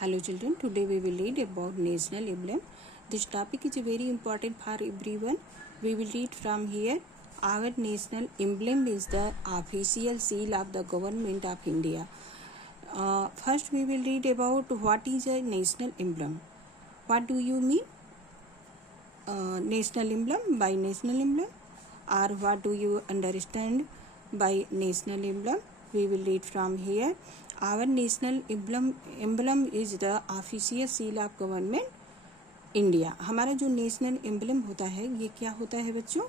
Hello children, today we will read about national emblem. This topic is very important for everyone. We will read from here. Our national emblem is the official seal of the government of India. First we will read about what is a national emblem. What do you mean? National emblem by national emblem, or what do you understand by national emblem? We will read from here. Our national emblem is the official seal of government India. हमारा जो national emblem होता है ये क्या होता है बच्चों?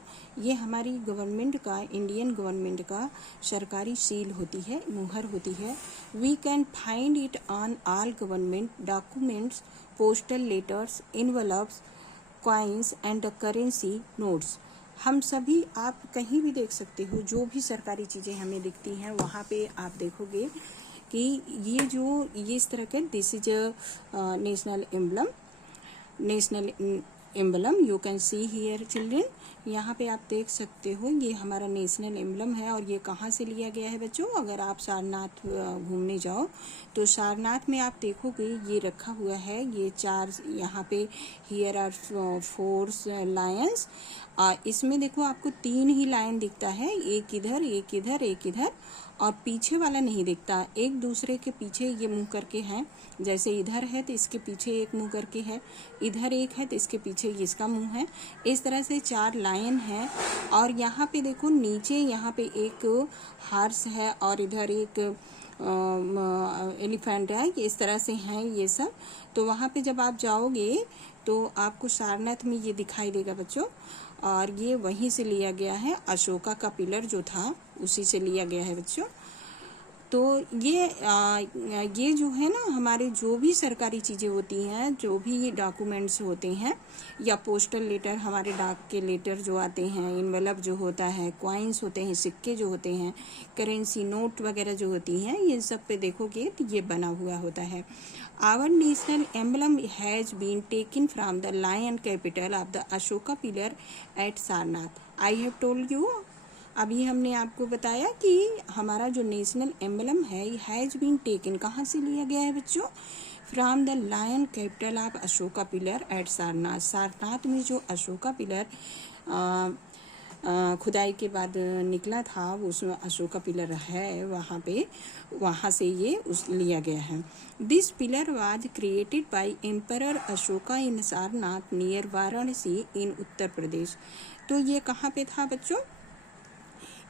ये हमारी गवर्नमेंट का, इंडियन गवर्नमेंट का सरकारी सील होती है, मुहर होती है. We can find it on all government documents, postal letters, envelopes, coins and currency notes. हम सभी, आप कहीं भी देख सकते हो, जो भी सरकारी चीज़ें हमें दिखती हैं वहाँ पे आप देखोगे कि ये इस तरह के this is national emblem. National emblem you can see here children. यहाँ पे आप देख सकते हो ये हमारा नेशनल एम्बलम है. और ये कहाँ से लिया गया है बच्चों? अगर आप सारनाथ घूमने जाओ तो सारनाथ में आप देखोगे ये रखा हुआ है. ये चार यहाँ पे हियर आर 4 लायंस. इसमें देखो आपको 3 ही लायन दिखता है, एक इधर एक इधर एक इधर, और पीछे वाला नहीं दिखता. एक दूसरे के पीछे ये मुंह करके हैं. जैसे इधर है तो इसके पीछे एक मुंह करके है, इधर एक है तो इसके पीछे इसका मुंह है. इस तरह से 4 लायन हैं. और यहाँ पे देखो नीचे यहाँ पे एक हार्स है और इधर एक एलिफेंट है. इस तरह से हैं ये सब. तो वहाँ पे जब आप जाओगे तो आपको सारनाथ में ये दिखाई देगा बच्चों. और ये वहीं से लिया गया है, अशोका का पिलर जो था उसी से लिया गया है बच्चों. तो ये जो है ना, हमारे जो भी सरकारी चीज़ें होती हैं, जो भी डॉक्यूमेंट्स होते हैं, या पोस्टल लेटर, हमारे डाक के लेटर जो आते हैं, इनवेलप जो होता है, कॉइन्स होते हैं, सिक्के जो होते हैं, करेंसी नोट वगैरह जो होती हैं, ये सब पे देखोगे तो ये बना हुआ होता है. Our national emblem has been taken from the lion capital of the Ashoka pillar at Sarnath. I have told you, अभी हमने आपको बताया कि हमारा जो नेशनल एम्बलम है ये हैज़ बीन टेकन कहाँ से लिया गया है बच्चों? From the lion capital of Ashoka pillar at Sarnath. Sarnath में जो अशोका पिलर खुदाई के बाद निकला था, उसमें अशोका पिलर है वहाँ से ये लिया गया है. This pillar was created by emperor Ashoka in Sarnath near Varanasi in Uttar Pradesh. तो ये कहाँ पे था बच्चों?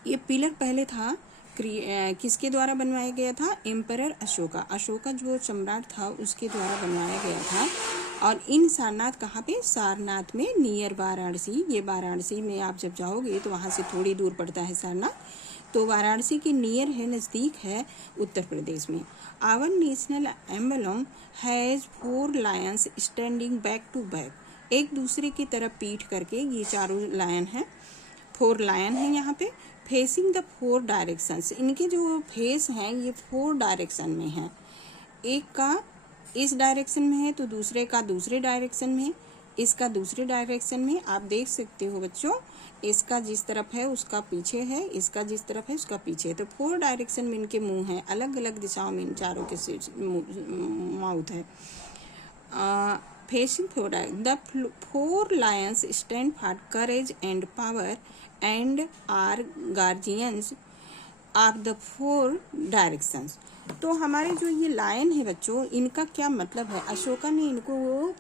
ये पिलर पहले था किसके द्वारा बनवाया गया था? एम्परर अशोका. अशोका जो सम्राट था उसके द्वारा बनवाया गया था. और इन सारनाथ कहाँ पे? सारनाथ में नियर वाराणसी. ये वाराणसी में आप जब जाओगे तो वहाँ से थोड़ी दूर पड़ता है सारनाथ. तो वाराणसी के नियर है, नज़दीक है उत्तर प्रदेश में. Our national emblem has 4 lions standing back to back. एक दूसरे की तरफ पीठ करके ये चारों लायन हैं. 4 लायन हैं यहाँ पे, फेसिंग द 4 डायरेक्शंस. इनके जो फेस हैं ये 4 डायरेक्शन में हैं. एक का इस डायरेक्शन में है तो दूसरे का दूसरे डायरेक्शन में, इसका दूसरे डायरेक्शन में. आप देख सकते हो बच्चों, इसका जिस तरफ है उसका पीछे है, इसका जिस तरफ है उसका पीछे. तो 4 डायरेक्शन में इनके मुंह हैं, अलग अलग दिशाओं में इन चारों के माउथ है. facing the 4 lions stand for courage and power and are guardians of the 4 directions. तो हमारे जो ये लायन है बच्चों, इनका क्या मतलब है? अशोका ने इनको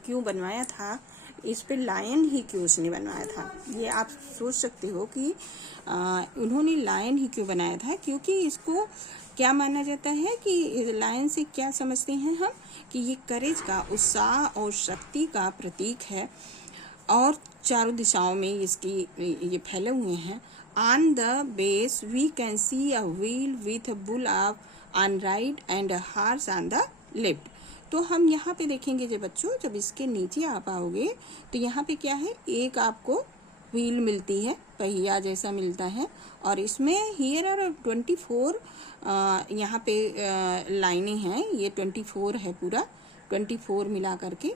क्यों बनवाया था? इस पे लायन ही क्यों उसने बनवाया था? ये आप सोच सकते हो कि उन्होंने लायन ही क्यों बनाया था. क्योंकि इसको क्या माना जाता है कि लायन से क्या समझते हैं हम, कि ये करेज का, उत्साह और शक्ति का प्रतीक है. और चारों दिशाओं में इसकी ये फैले हुए हैं. On the base we can see a wheel with bull on right and horse on the left. तो हम यहाँ पे देखेंगे जब बच्चों, जब इसके नीचे आप आओगे तो यहाँ पे क्या है, एक आपको व्हील मिलती है, पहिया जैसा मिलता है. और इसमें हियर आर 24 यहाँ पे लाइनें हैं. ये 24 है, पूरा 24 मिला करके.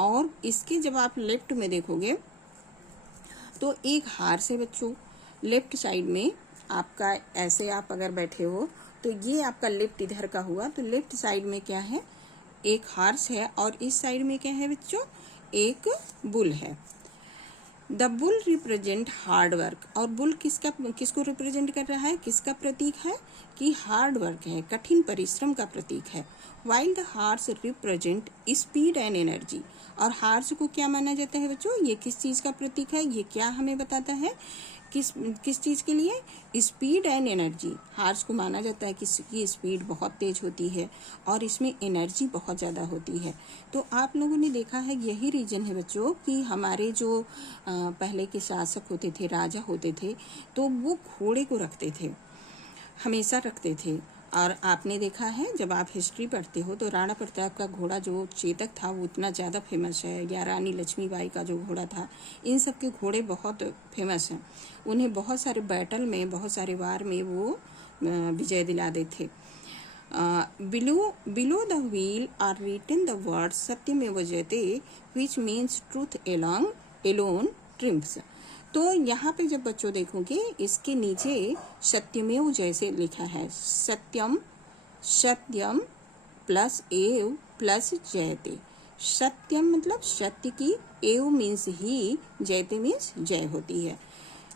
और इसके जब आप लेफ्ट में देखोगे तो एक हार से बच्चों, लेफ्ट साइड में आपका, ऐसे आप अगर बैठे हो तो ये आपका लेफ्ट इधर का हुआ. तो लेफ्ट साइड में क्या है, एक हॉर्स है और इस साइड में क्या है बच्चों, एक बुल है। The bull represent hard work, और बुल किसको रिप्रेजेंट कर रहा है, किसका प्रतीक है, कि हार्ड वर्क है, कठिन परिश्रम का प्रतीक है। While the horse represent speed and energy, और हार्स को क्या माना जाता है बच्चों, ये किस चीज़ का प्रतीक है, ये क्या हमें बताता है, किस चीज़ के लिए, स्पीड एंड एनर्जी। हार्स को माना जाता है कि इसकी स्पीड बहुत तेज होती है और इसमें एनर्जी बहुत ज़्यादा होती है। तो आप लोगों ने देखा है, यही रीज़न है बच्चों कि हमारे जो पहले के शासक होते थे, राजा होते थे, तो वो घोड़े को रखते थे, हमेशा रखते थे। और आपने देखा है, जब आप हिस्ट्री पढ़ते हो तो राणा प्रताप का घोड़ा जो चेतक था वो इतना ज़्यादा फेमस है, या रानी लक्ष्मीबाई का जो घोड़ा था, इन सब के घोड़े बहुत फेमस हैं। उन्हें बहुत सारे बैटल में, बहुत सारे वार में वो विजय दिलाते थे। Below the wheel are written the words Satyameva Jayate, which means truth alone triumphs. तो यहाँ पे जब बच्चों देखोगे, इसके नीचे सत्यमेव जैसे लिखा है, सत्यम प्लस एव प्लस जयते। सत्यम मतलब सत्य की, एव मीन्स ही, जयते मीन्स जय होती है।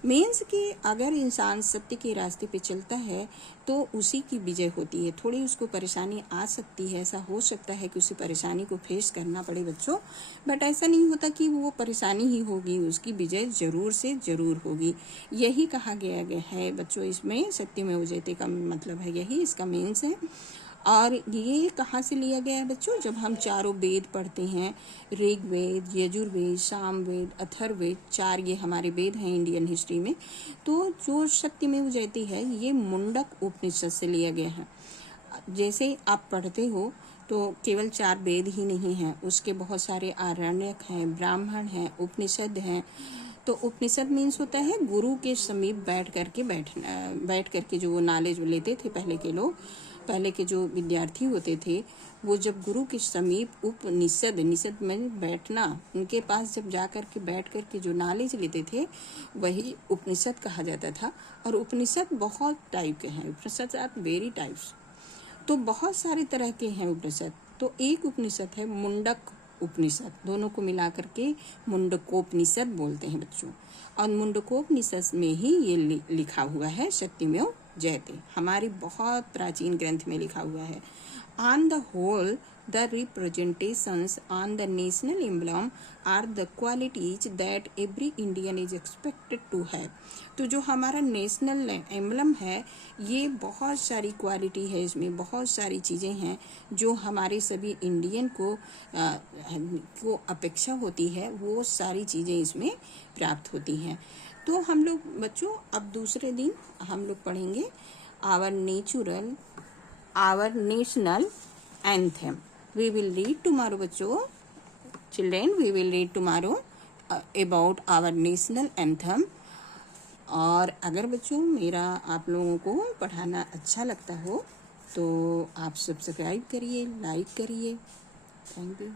मीन्स कि अगर इंसान सत्य के रास्ते पे चलता है तो उसी की विजय होती है। थोड़ी उसको परेशानी आ सकती है, ऐसा हो सकता है कि उसे परेशानी को फेस करना पड़े बच्चों, बट ऐसा नहीं होता कि वो परेशानी ही होगी, उसकी विजय जरूर से जरूर होगी। यही कहा गया है बच्चों, इसमें सत्यमेव जयते का मतलब है यही, इसका मीन्स है। और ये कहाँ से लिया गया है बच्चों, जब हम चारों वेद पढ़ते हैं, ऋग्वेद, यजुर्वेद, सामवेद, अथर्ववेद, 4 ये हमारे वेद हैं इंडियन हिस्ट्री में। तो जो सत्यमेव जयते है ये मुंडक उपनिषद से लिया गया है। जैसे आप पढ़ते हो तो केवल 4 वेद ही नहीं हैं, उसके बहुत सारे आरण्यक हैं, ब्राह्मण हैं, उपनिषद हैं। तो उपनिषद मीन्स होता है गुरु के समीप बैठ करके जो वो नॉलेज लेते थे पहले के लोग, पहले के जो विद्यार्थी होते थे, वो जब गुरु के समीप निषद में बैठना, उनके पास जब जा कर के बैठ कर के जो नॉलेज लेते थे वही उपनिषद कहा जाता था। और उपनिषद बहुत टाइप के हैं, उपनिषद आर वेरी टाइप्स, तो बहुत सारे तरह के हैं उपनिषद। तो एक उपनिषद है मुंडक उपनिषद, दोनों को मिला करके मुंडकोपनिषद बोलते हैं बच्चों। और मुंडकोपनिषद में ही ये लिखा हुआ है सत्यमेव जयते, हमारी बहुत प्राचीन ग्रंथ में लिखा हुआ है। On the whole the representations on the national emblem are the qualities that every Indian is expected to have। तो जो हमारा नेशनल एम्बलम है ये बहुत सारी क्वालिटी है, इसमें बहुत सारी चीज़ें हैं जो हमारे सभी इंडियन को अपेक्षा होती है, वो सारी चीज़ें इसमें प्राप्त होती हैं। तो हम लोग बच्चों अब दूसरे दिन हम लोग पढ़ेंगे our national anthem. We will read tomorrow बच्चों, children, we will read tomorrow about our national anthem। और अगर बच्चों मेरा आप लोगों को पढ़ाना अच्छा लगता हो तो आप सब्सक्राइब करिए, लाइक करिए। Thank you.